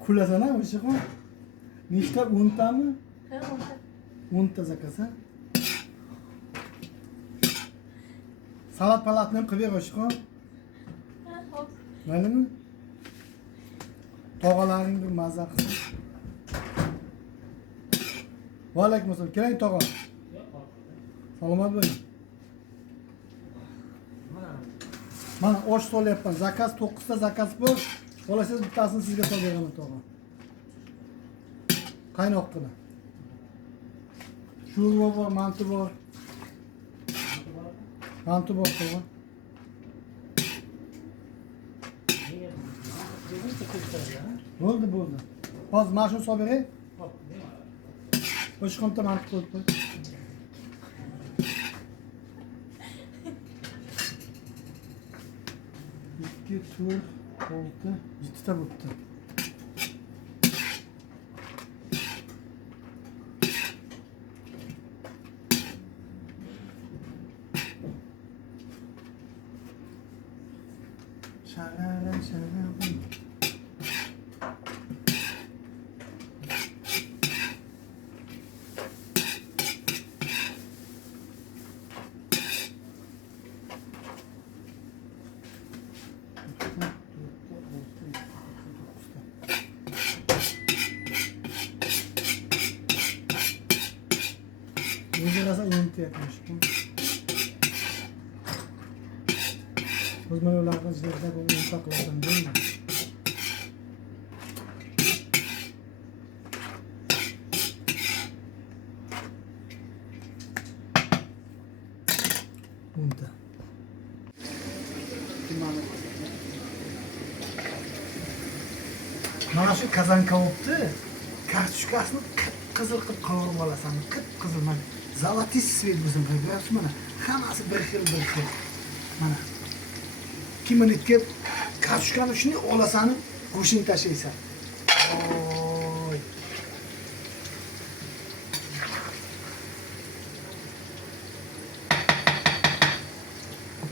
Kulasana o'sha. Nechta 10 tami? Ha, 10 ta. 10 ta zakaz ha. Salat palatni ham qilib ber o'sha. Ha, hop. Maylimi? Tog'alaring bir mazza qilsin. Va alaykum assalom. Keling tog'a. Salomat bo'ling. Mana osh solyapman. Zakaz 9 ta zakaz bor. Xohlasangiz bittasini sizga solib beraman tog'a. Qaynoq qilib. Sho'rva bor, manti bor. Manti bor tog'a. Bo'ldi. Hozir mana shuni solib beray. O'sha qancha manti qo'yib qo'y. 2, 4, 6, 7 ta bo'libdi. Şalala. O'zi rosa o'nta yapmış bu. O'z mana ularni ichida bu o'nta qilasan deymi? O'nta. Mana shu kazanka bo'libdi. Kartoshkasini qip-qizil qilib qovurib olasan. Qip-qizil mana zолотый свет bizning ko'ryapsiz mana. Hammasi bir xil. Mana. Kiminitga kartoshkani shuni olasan, go'shini tashlaysan.